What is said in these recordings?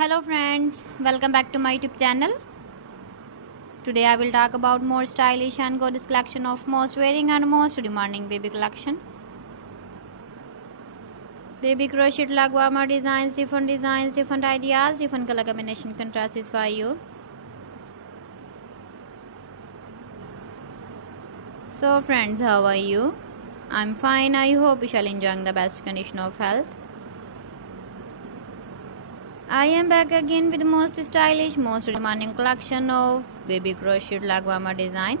Hello friends, welcome back to my YouTube channel. Today I will talk about more stylish and gorgeous collection of most wearing and most demanding baby collection. Baby crochet lag warmer designs, different ideas, different color combination contrasts for you. So friends, how are you? I'm fine. I hope you shall enjoy the best condition of health. I am back again with the most stylish, most demanding collection of baby crochet lag warmer design.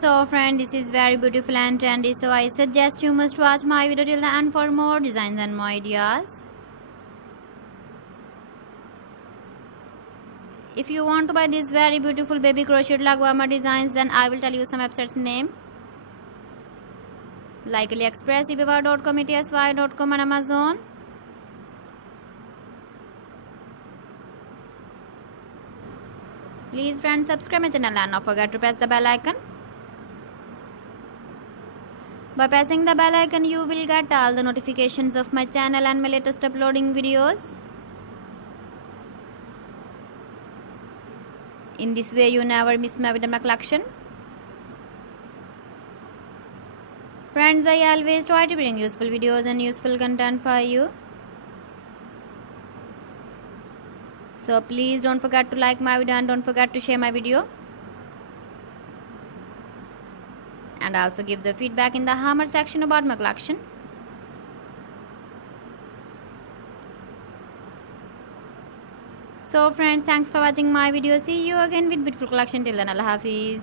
So friend, this is very beautiful and trendy, so I suggest you must watch my video till the end for more designs and more ideas. If you want to buy these very beautiful baby crochet lag warmer designs, then I will tell you some websites name like AliExpress, eBay.com, ETSY.com and Amazon. Please friends, subscribe my channel and not forget to press the bell icon. By pressing the bell icon, you will get all the notifications of my channel and my latest uploading videos. In this way, you never miss my video collection. Friends, I always try to bring useful videos and useful content for you. So please don't forget to like my video and don't forget to share my video. And also give the feedback in the hammer section about my collection. So friends, thanks for watching my video. See you again with beautiful collection. Till then, Allah Hafiz.